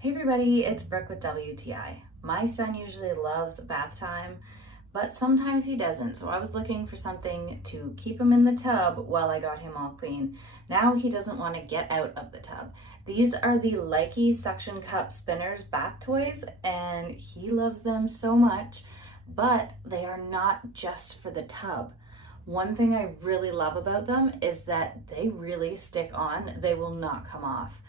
Hey everybody, it's Brooke with WTI. My son usually loves bath time, but sometimes he doesn't. So I was looking for something to keep him in the tub while I got him all clean. Now he doesn't want to get out of the tub. These are the LiKee suction cup Spinnerz bath toys, and he loves them so much, but they are not just for the tub. One thing I really love about them is that they really stick on. They will not come off.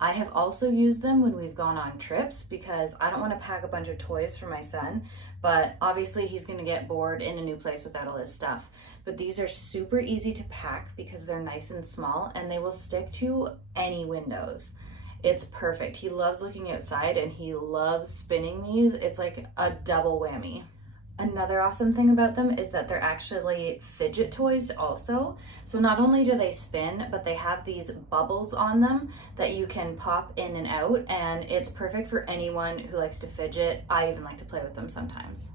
I have also used them when we've gone on trips because I don't want to pack a bunch of toys for my son, but obviously he's going to get bored in a new place without all his stuff. But these are super easy to pack because they're nice and small and they will stick to any windows. It's perfect. He loves looking outside and he loves spinning these. It's like a double whammy. Another awesome thing about them is that they're actually fidget toys also. So not only do they spin, but they have these bubbles on them that you can pop in and out, and it's perfect for anyone who likes to fidget. I even like to play with them sometimes.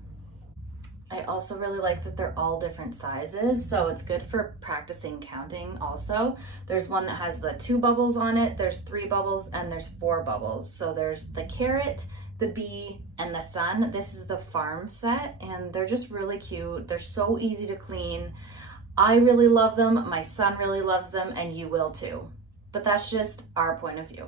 I also really like that they're all different sizes, so it's good for practicing counting also. There's one that has the 2 bubbles on it, there's 3 bubbles, and there's 4 bubbles. So there's the carrot, the bee, and the sun. This is the farm set, and they're just really cute. They're so easy to clean. I really love them, my son really loves them, and you will too. But that's just our point of view.